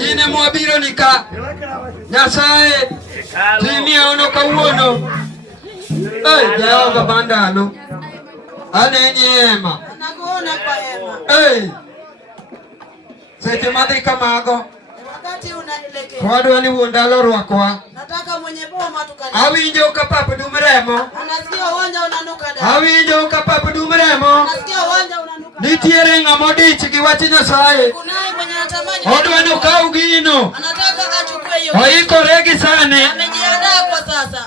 Yine mwabiro nika Nyasaye timi ono kawuono Jehova bandano Aneniema Seche madhi kamago Kwadwa ni wundalo rwakwa nataka mwenye boma tukali Awinjo ka pap dumremo anasikia uwanja unanuka damu Awinjo ka pap dumremo anasikia uwanja unanuka Nitiere ng'ama dich gi wach Nyasaye kunaye mwenye anatamani Odwa no kaw gino anataka achukue hiyo Oikore gi sane amejiandaa kwa sasa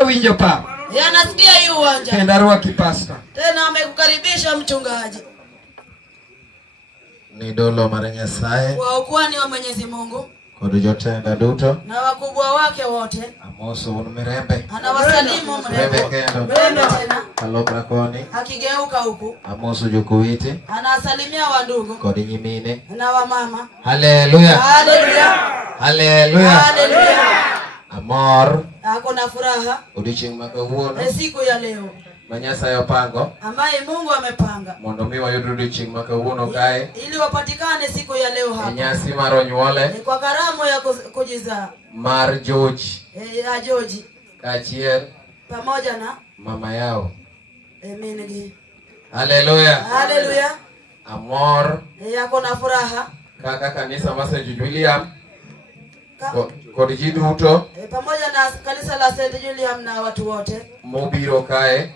Awinjo pap anasikia hiyo uwanja Kenda rwaki pastor tena amekukaribisha mchungaji Ni dolo mar Nyasaye kwa ukwani wa Mwenyezi Mungu kod jotenda duto na wakubwa wake wote amoso un mirembe anawasalimu mrembe tena kalokra koni akigeuka huku amoso jokowete anasalimia wandugu kod nyimine na wamama haleluya haleluya haleluya haleluya amor akona furaha odiochieng' ma kawuono siku ya leo ma Nyasaye opango ambaye Mungu amepanga mondo mi wayud odiochieng' ma kawuono kae ili wapatikane siku ya leo hapa nyasi mar onyuole kwa karamu ya kujizaa mar George ya George kaachiel pamoja na mama yao mingi haleluya haleluya amor yako na furaha kaka kanisa ma St. William kod ji duto pamoja na kanisa la St. William na watu wote mobiro kae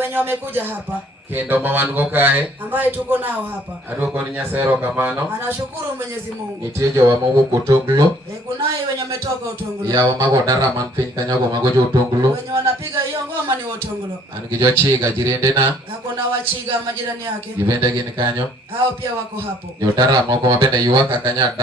wenye wamekuja hapa kendo ma wan go kae ambaye tuko nao hapa adwoko ni Nyasaye erokamano anashukuru Mwenyezi Mungu nitie jowa mowuok Otonglo kunaye wenye wametoka Otonglo yawa mago dara man piny kanyogo mago jo Otonglo wenye wanapiga hiyo ngoma ni Otonglo an gi jochiga jirendena hakuna wachiga majirani yake gibende gin kanyo hao pia wako hapo jodara moko mabende yuaka kanya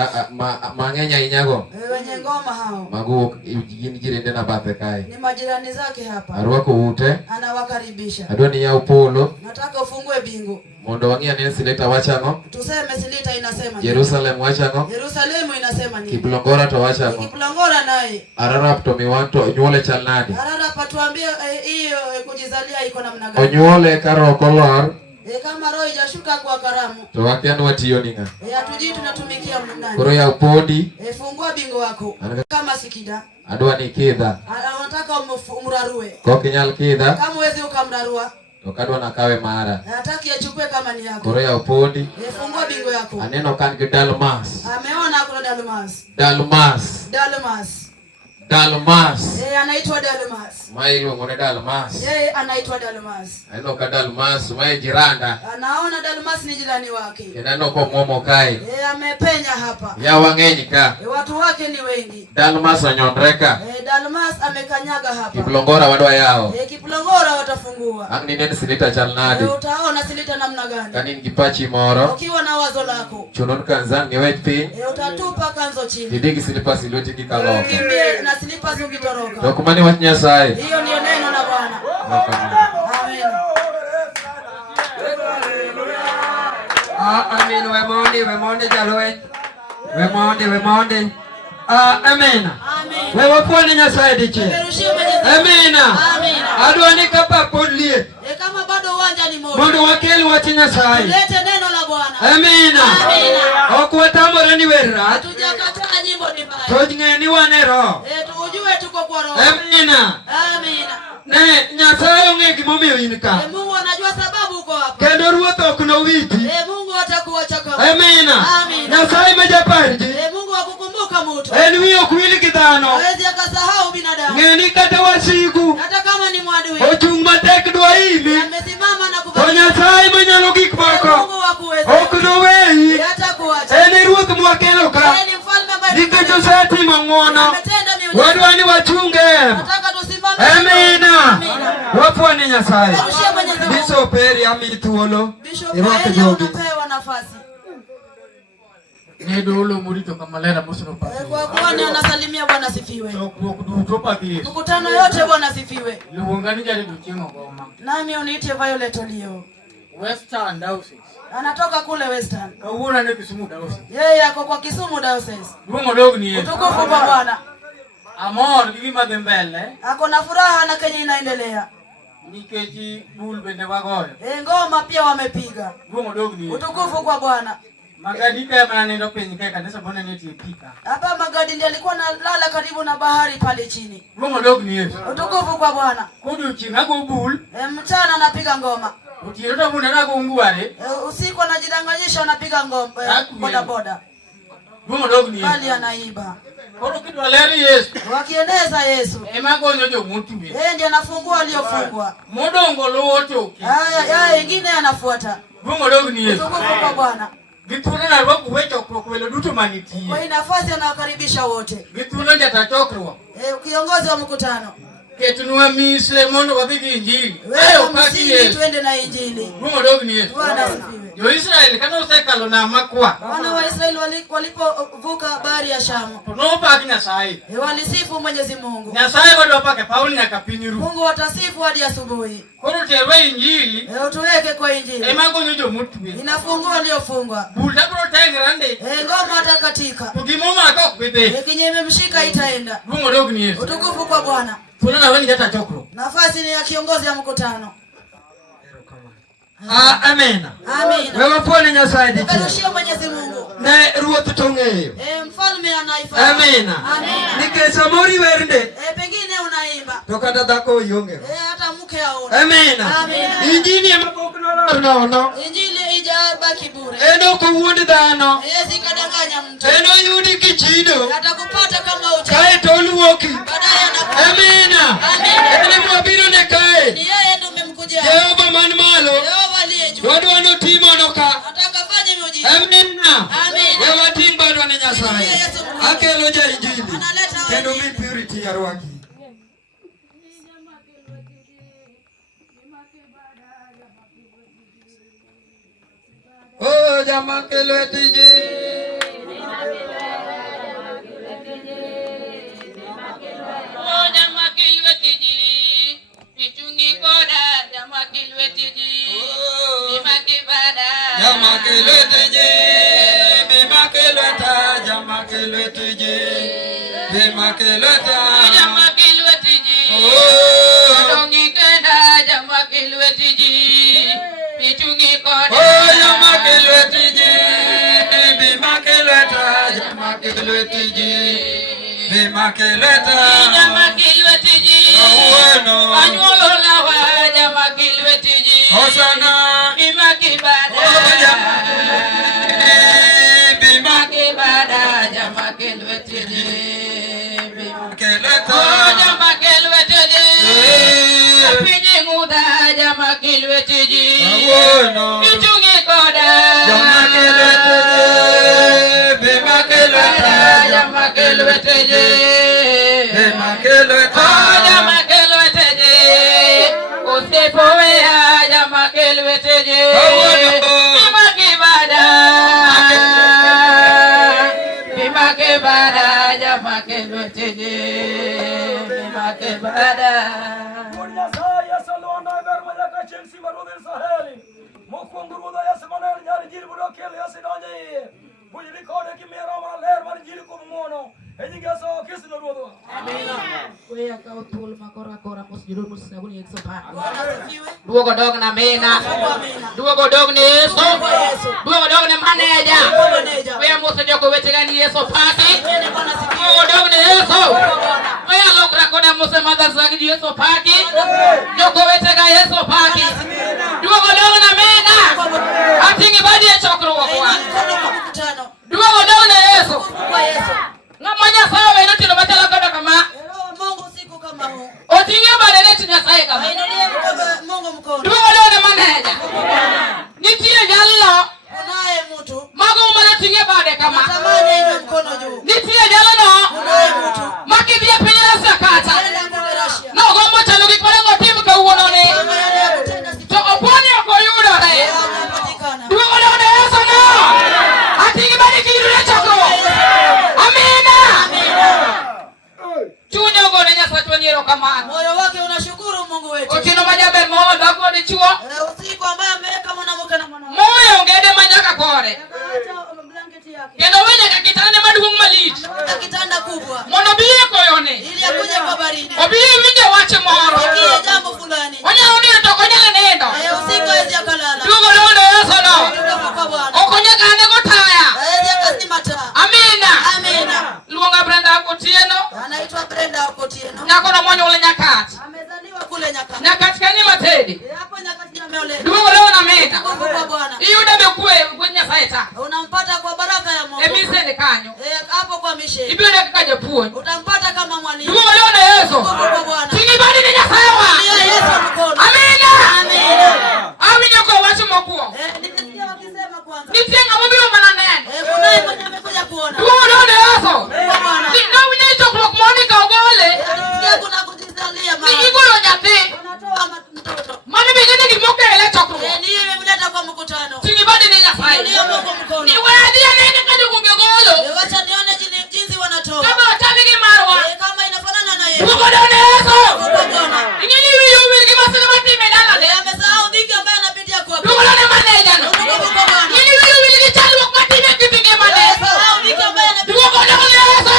mang'eny ahinyago wenye ngoma hao mago gin jirendena bathe kae ni majirani zake hapa arwako ute anawakaribisha adwa ni yaw polo nataka ufungue bingu mondo wang'ia ni Silita wachang'o tuseme Silita inasema Jerusalem wachang'o Yerusalemu inasema nini Kiplongora to wachang'o Kiplongora naye Ararap to miwanto nyuole chal nadi Ararap tuambie hiyo kujizalia iko namna gani onyuole karoko lor kama roho ijashuka kwa karamu to wakian watiyo ninga hatujui tunatumikia mnani koro yaw podi fungua bingo wako kama sikida adwa ni kidha anataka umrarue kokinyal kidha kama uwezi ukamrarua to kadwa nakawe mara nataka achukue kama ni yako koro yaw podi fungua bingo yako aneno kan gi Dalmas ameona kuna Dalmas anaitwa Dalmas ma iluongo ne Dalmas anaitwa Dalmas aneno ka Dalmas ma jiranda anaona Dalmas ni jirani wake kenano komwomo kae amepenya hapa yawa ng'eny ka watu wake ni wengi Dalmas onyondre ka Dalmas amekanyaga hapa Kiplongora wadwa yao Kiplongora watafungua ang ninen Silita chal nadi utaona Silita namna gani kanin gi pachi moro ukiwa na wazo lako chunon kanzan ni wet piny utatupa kanzo chini didigi slippers iloti gi kaloko kimbie na slippers ukitoroka to kumani wach Nyasaye hiyo ndio neno la Bwana amen amen wemonde jalwe wemonde amen wewe pone Nyasaye diche amen adwa ni kapa podlie kama bado uwanja ni moto mondo wakeli wach Nyasaye lete neno la Bwana amen okwatamore ni werra hatujakataa nyimbo ni mbaya tojng'eni wanero tujue tuko kwa roho amen ne Nyasaye ong'e gimomiyo in ka Mungu anajua sababu uko hapa kendo ruoth ok nowiti Mungu atakuacha kama amen Nyasaye majaparji Mungu akukumbuka mtu en wi ok wil gi dhano hawezi akasahau binadamu ng'eni kata wasigu hata kama ni mwadui ochung' matek dwa ini amesimama na to kubariki Nyasaye manyalo gik moko Mungu akuweza ok noweyi hatakuacha en ruoth mwakelo ka ni mfalme ambaye nikech osetimo ng'wono ametenda miujiza wadwa ni wachunge nataka tusimame amen wapwani Nyasaye Tushie Mwenyezi Mungu Bishop Eri ami thuolo irwak jogi unapewa nafasi ne dolo murito kamalera musoro pa kwa kuwa ni anasalimia Bwana sifiwe duto pa ki mkutano yote Bwana sifiwe luongani jali duchengo ngoma nami uniite Violet Olio Western Diocese anatoka kule Western kawuna ne Kisumu Diocese yeye yako kwa Kisumu Diocese duongo dogni utukufu kwa Bwana amor gima dhi mbele ako na furaha na Kenya inaendelea nikeji bul bende wagoyo ngoma pia wamepiga duongo dogni utukufu kwa Bwana Magadi kaya mananendo penye kaya kanisa mbona neti pika. Hapa Magadi ndiye alikuwa analala karibu na bahari pale chini. Mungu dogo ni Yesu. Utukufu kwa Bwana. Kudu chinga go bul. Mchana anapiga ngoma. Utiroto bunda na go nguare. Usiku anajidanganyisha anapiga ngoma boda boda. Mungu dogo ni Yesu. Bali anaiba. Kono kitu aleri Yesu. Wakieneza Yesu. Emago nyojo mtu bi. Ndiye anafungua aliyofungwa. Modongo loto. Haya wengine anafuata. Mungu dogo ni Yesu. Utukufu kwa Bwana. Gituna na roho kuwecho kwelo duto maniti. Kwa nafasi anawakaribisha wote. Gituna jata chokro. Kiongozi wa mkutano. Ketunua mise mondo wadhiki injili. Wewe msingi tuende na injili. Mungu dogo ni Yesu. Bwana asifiwe. Yo Israeli kana usekalo na makwa. Wana wa Israeli walipovuka bahari ya Shamu. Tunopa akina sai. Walisifu Mwenyezi Mungu. Nyasaye bado pake Paulo nyakapinyiru. Mungu watasifu hadi asubuhi. Kono terwe injili. Tuweke kwa injili. Emango nyojo mutu bi. Inafungua aliyofungwa. Bulda bro tengrande. Ngoma atakatika. Tukimoma akokupite. Kinyeme mshika itaenda. Mungu dogo ni Yesu. Utukufu kwa Bwana. Tunaona wengi hata chokro. Nafasi ni ya kiongozi wa mkutano. Amena. Amina. Wewe pole Nyasaye ndiye. Tukarushia Mwenyezi Mungu. Ne ruoth tongeyo. Mfalme anaifahamu. Amena. Amina. Nikesa mori wernde. Pengine unaimba. Tokata dhako yonge. Hata mke aona. Amena. Amina. Injili emapokno no. Injili ijabaki bure. Eno ko wuod dhano. Yesi kadanganya mtu. Eno yudi kichido. Atakupata kama ucha. Kae toluoki. Baadaye anakufa. Amena. Amina. Ene mwabiro ne kae. Ni yeye ndo umemkujia. Jehova man malo. Jehova aliye juu. Wadu wano timo noka. Atakafanya miujiza. Amena. Amina. Wewe timba ndo ne Nyasaye. Akelo ja injili. Analeta Kendo mi purity ya rwaki. Oh jama kelo tiji. Oh jama kelo tiji. Pichungi koda jama kelo tiji. Bima kibada. Jama kelo tiji. Bima kelo ta jama kelo tiji. Bima kelo ta. Jama kelo tiji. Oh dongi kenda jama kelo tiji. Pichungi koda. Oh jama kelo tiji. Bima kelo ta jama kelo tiji. Bima kelo ta. Jama kelo tiji. Oh Anyolo lawa jama kelo tiji. Hosana. Bima kibada. Oh jama Bima kibada jama kelo tiji. kelo ta. Oh jama kelo tiji. Pinyi muda jama kelo tiji. Oh Pichungi koda. jama kelo tiji. Bima kelo ta. Jama kelo tiji. Bima kelo ta. Oh jama kelo tiji. Usipoe jama kelo tiji. Bima kibada. Bima kibada jama kelo tiji. Bima kibada. Duogo dog na mena. Duogo dog ni Yesu. Duogo dog ni maneja. Wewe musa joko wetega ni Yesu paki. Duogo dog ni Yesu. Wewe lokra kona musa madarasa ni Yesu paki. Joko wetega Yesu paki. Duogo dog na mena. Atingi badi ya chokro wakwa. Duogo dog ni Yesu. Ngamanya sawa ino tino batala kada kama. Mungu siku kama huu. Otingi badi neti Nyasaye kama. Mungu mkono. Duogo dog ni maneja. Nitie jalla. Unaye mtu. Mago umana tinge bade kama. Tamani ino mkono juu. Nitie jalla no. Unaye mtu. Makibia penyera sakata. No gombo chalugi kore ngotimu ka uonone. To oponi oko yudo he. Duogo dog ni Yesu no. Atingi badi kirude chokro. Amina. Chunyo go ne Nyasaye twanyero kama. Moyo wake unashukuru Mungu wetu. Otino majaber mowa dako ni chuo. Usiku ambaye ameweka mwanamke na mwanamke. Moyo ngede manyaka kore. Akaacha blanketi yake. Kendo wenye kakitane maduong malich. Kitanda kubwa. Mono biye koyone. Ili akuje kwa baridi. Obiye winje wache moro. Ikie jambo fulani. Onya unire to konyale nendo. Usiku hawezi akalala. Duogo dog ni Yesu no. Tukufu kwa Bwana. Okonya kane gotaya. hapo kwa mishe. Ibyo ne kaka japuonj. Utampata kama mwalimu. Duogo ne Yesu. Kwa Bwana. Singibadi ni Nyasaye. Ndio Yesu mkono. Amina. Amina. Awinyo ko wacho mokuo. Nisikia wakisema kwanza. Nitenga mabiro mana nene. Kunaye mwenye amekuja kuona. Duogo ne Yesu. Kwa Bwana. Ndio winyo chokro kumoni ka ogole. Nisikia kuna kujizalia mama. Nigolo nyathi. Unatoa mtoto. Mami bigene gimoke ele chokro. Ndiye imemleta kwa mkutano. Singibadi ni Nyasaye. Ndio Mungu mkono. Ni wedi nene kanyo kugegolo. Wacha nione jinsi wanatoa. Kama watabigi marwa. Kama inafanana na yeye. Duogo ne Yesu. Kwa Bwana. Ingeni wiyo wigi masana mati medala de. Amesahau dhiki ambaye anapitia kwa Duogo ne maneja no. Kwa Bwana. Ingeni wiyo wigi chalu mati ne kitinge mane. Amesahau dhiki ambaye anapitia Duogo ne Yesu.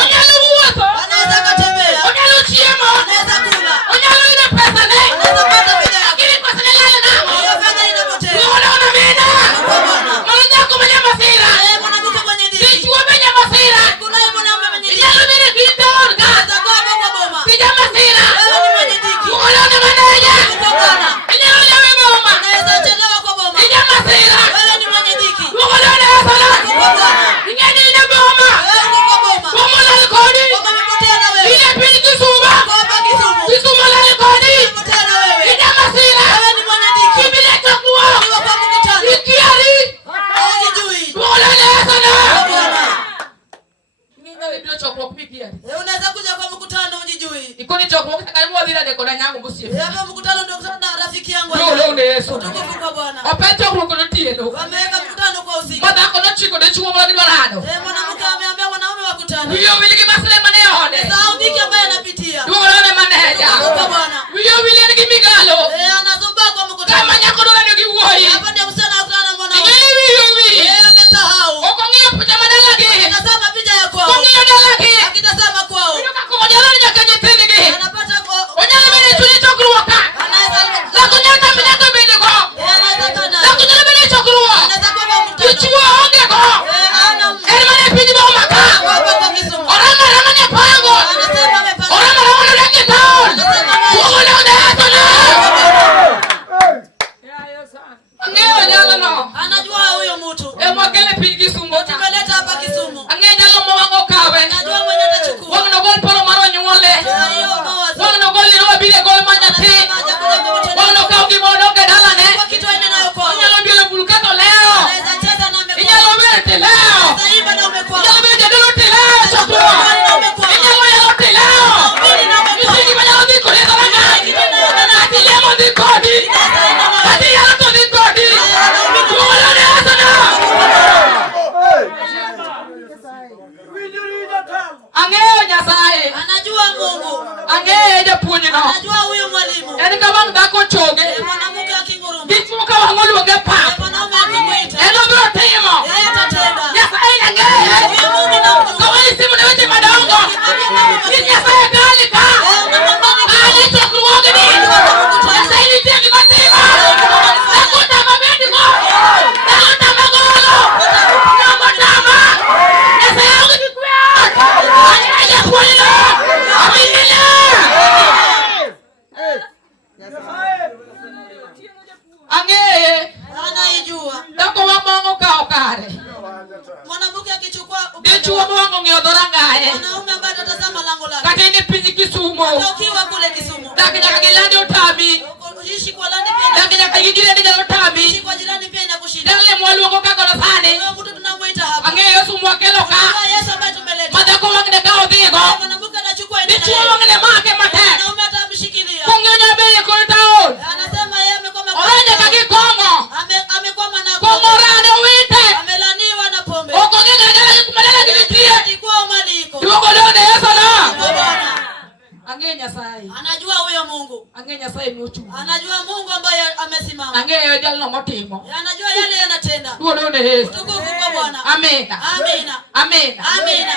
Onyalu uwaso. anaweza kutembea. Onyalu chiemo. Anaweza kula. Onyalu ina pesa ne. Anaweza pata bidhaa. Lakini kwa sana lala namo. Hiyo fedha inapotea. Duogo ne mena. Kwa Bwana. Mwana kumenya masira. Mwanamke mwenye dhiki. Kichwa menya masira. Kunaye mwanaume mwenye dhiki. Inyalu bire kintorga. Atakuwa kwa boma. Pija masira. Wewe ni mwenye dhiki. Duogo ne maneja. Kwa Bwana. Inyalu yawe boma. Anaweza chelewa kwa boma. Pija masira. Wewe ni mwenye dhiki. Duogo ne sala. Kwa Bwana. Ingeni ina boma. Wewe ni kwa boma. Boma la kodi. Boma imepotea na wewe. Ile pili Kisumu. Kwa hapa Kisumu. Kisumu la kodi. Imepotea na wewe. Ina masira. Wewe ni mwenye dhiki. Kibile takuwa. Ukiwa kwa mkutano. Ikiari. Hujijui. Duogo ne sala. Kwa Bwana. Ngine ndio chokro kumikiari. Unaweza kuja kwa mkutano hujijui. Ikoni chokro karibu adira de koda nyangu busie. Hapa mkutano ndio kutana na rafiki yangu. Duogo ne Yesu. Utukufu kwa Bwana. Opecho kuro tieno. Wameweka mkutano kwa usiku. Mada kono chiko de chuo mala kibarado. Mwanamke ameambia wanaume wakutane. Wiyo wiliki masle mane hone. Sasa dhiki ambaye anapitia. Duogo ne maneja. Kwa Bwana. Wiyo wiliki kimigalo. Anazuba kwa mkutano. Kama nyako ndo ndio kiwoi. Hapa ndio msichana akutana na mwanaume. Ingeni wiyo wi. Amesahau. Okongiyo picha madala ge. Anatazama picha ya kwao. Kongiyo dala ge. Akitazama kwao. Wiyo kakojala ni jakanye tende ge. Anapata kwa Onyala mene chuli chokruwa ka. anaweza La kunyata minyaka bende ko. anaweza kana. La kunyala mene chokruwa. Anaweza kwa mkutano. Kichua onge ko. Ana Ermane pidi ba maka. kwa Kisumu. Orama ramanya pango. Anasema amepanga. Orama ramanya leke town. Duogo ne Yesu na. Angeo nyala no. Anajua huyo mtu. Mwakele pidi Kisumu. Tumeleta hapa Kisumu. Angeo nyala mo wango kawe. Anajua mwenye atachukua. Wango gol poro maro nyuole. Hiyo mawazo. Wango gol ni bile gol manyati. Wango kaugi mono ke dala ne. Kwa kitu aende nayo kwao. Inyalo bile bulukato leo. Anaweza cheza na amekuwa. Inyalo bete leo. Anaweza imba na umekuwa. Inyalo bete dolote leo chokro. Inyalo yalote leo. Misiki manyalo diko le dalanga. Ati lemo dikodi. Ati yaloto dikodi. Duogo ne asana. Angeo Nyasaye. Anajua Mungu. Angeo japuonj no. Anajua huyo mwalimu. En ka bang dhako choge. Mwanamke akinguruma. Gichmo ka wang'o luonge pa. Mwanaume akimwita. En obiro timo. Yeye atatenda. Nyasaye nang'eye. Huyo Mungu namjua. Kawani simu ne weche madongo. Ni Nyasaye kali ka. Ali chokruogni. Nyasaye nitie gima timo. Nakuta mabendi go. Nakuta magolo. Namo tama. Nyasaye onge gi kwer. Ani japuonj no. Aminile. Ang'eye. Anaijua. Dhako wamong'o kao kare. Mwanamke akichukua Dichuo mong'o ng'eyo dhorangaye. mwanaume ambaye atatazama lango lake. Kata in e piny Kisumu. Ukiwa kule Kisumu. Dak nyaka gilandi otami. Ishi kwa landi pia. Dak nyaka gigireni nyalo Ishi otami. kwa jirani pia inakushinda. Dale mwaluongo kakono sani. Wewe mtu tunamuita hapa. Ang'eyo Yesu mwakelo ka. Kwa Yesu ambaye tumeleta. Madhako wang'ne ka odhigo. Mwanamke anachukua ina. Dichuo wang'ne make matek. Mwanaume atamshikilia. Kong'eyo nyabeye kor taon. Anasema yeye amekuwa Orenye ka gikong'o. amekuwa manapo. Kong'o rane owite. Amelaniwa na pombe. Okong'e gajala kumadala ginitie. Alikuwa umaliko. Duogo ne Yesu na. Bwana. Ang'e Nyasaye. Anajua huyo Mungu. Ang'e Nyasaye mochung'. Anajua Mungu ambaye amesimama. Ang'eyo jalno motimo. Anajua yale yanatenda. Duogo ne Yesu. Tukufu kwa Bwana. Amina. Amina. Amina. Amina.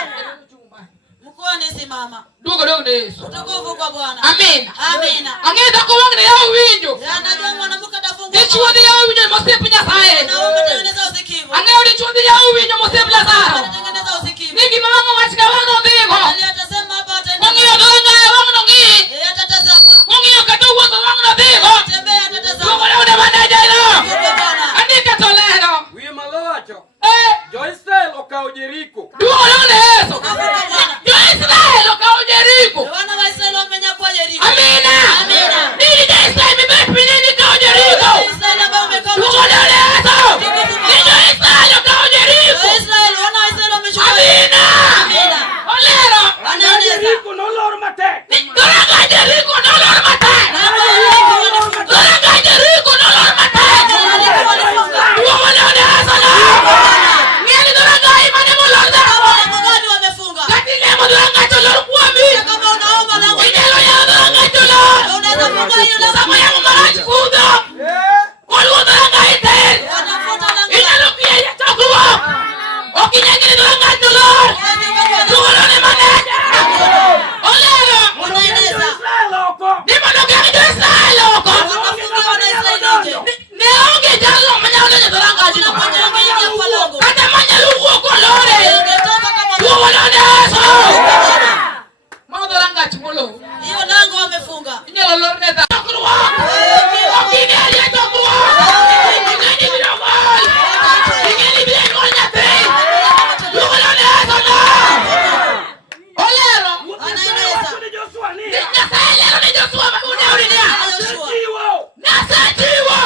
Mkoani simama. Duogo ne Yesu. Tukufu kwa Bwana. Amina. Amina. Ang'e dhako wang'ne yawo winjo. Anajua mwanamke atafungua. Dichuo dhi yawo winjo mosep Nyasaye. Anaume tengeneza usikivu. Ang'eyo dichuo dhi yawo winjo mosep Lazaro. Anatengeneza usikivu. Ni gima wang'o wach ka wang'no dhigo. Ali atasema hapa atenda. Ong'iyo dhorangaye wang'no ng'i. Yeye atatazama. Ong'iyo kata wuotho wang'no dhigo. Tembea atatazama. Duogo ne maneja ino. Kwa Bwana. Andike to lero. Wiye malo wacho. Eh. Jo Israel okawo Jeriko. Duogo dogo ne Yesu. Yo Israel okao Jeriko. Wana wa Israeli wamenyakua Yeriko. Amina. Amina. Nini ja Israel imepepi nini kao Jeriko? Israeli ambao wamekaa. Duogo dogo ne Yesu. Nini Israel okao Jeriko. Israeli wana wa Israeli wamechukua. Amina. Amina. Olero. Anaeleza. Jeriko no lor mate. Doranga Jeriko no lor mate. Doranga Jeriko no lor mate. Duogo dogo ne Yesu. Ngeli doranga imani mulonda. Wagani wamefunga. Katika doranga tolor kuami. Kama unaomba lango. Inelo ya doranga tolor. Unaweza funga hiyo lango. Sama ya marachi fundo. Olu doranga ite. Wanafuta lango. Inelo pia ya chakua. Okinyangili doranga tolor. Duogo ne maneja. Olero. Wanaeleza. Ni manoge ya Israel oko. Wanafunga wana Israeli nje. Neonge jalo manyalo ya doranga jino. Wanaingia kwa lango. Kata manyalu uko lore. Ingetoka kama Duogo ne Yesu. Mga doranga chimolo. hiyo lango wamefunga. Inelo lor ne ta. Chakua. Okinyangili ya chakua. Ingeni binogol. Ingeni binogol nyate. Duogo ne Yesu na. Olero. Anaeleza. Nyasaye ni Joshua mabune ulinia. Nasachiwa.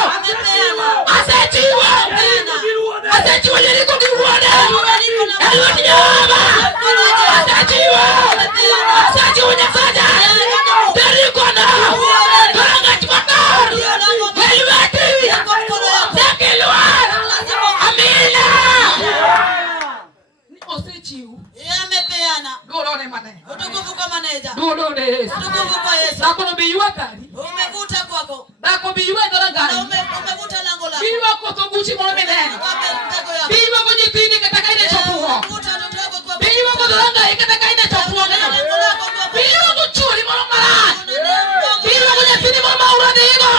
Asachiwa. Asachiwa Yeriko kiruone. Eluwa nyama. Asachiwa. Asachiwa nyasaja. Yeriko na. Doranga chimata. Eluwa tiwi. Sekilwa. Amina. Osechiwa. Yamepeana. Duolone mane. Utukufu kwa maneja. Duolone Yesu. Utukufu kwa Yesu. Nakono biyuwa kari. Umevuta kwako. Nako biyuwa doranga. Na umevuta lango lako. Biyuwa kwa toguchi mwana menene. Biyuwa kwa jitini kataka ine chopuwa. Biyuwa kwa doranga ikataka ine chopuwa. Biyuwa kwa churi mwana marani. Biyuwa kwa jitini mwana maura digo.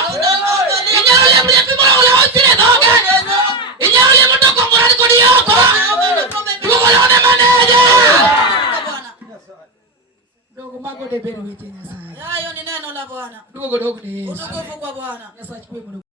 Inyaro ya mliyapi mwana ule hosine doge. Inyaro ya mtoko mwana kodi yoko. Duolone maneja. Dogo mago de beru ite nyasaya. Hayo ni neno la Bwana. Dogo dogo ne Yesu. Utukufu kwa Bwana. Nyasaya chukwe mwana.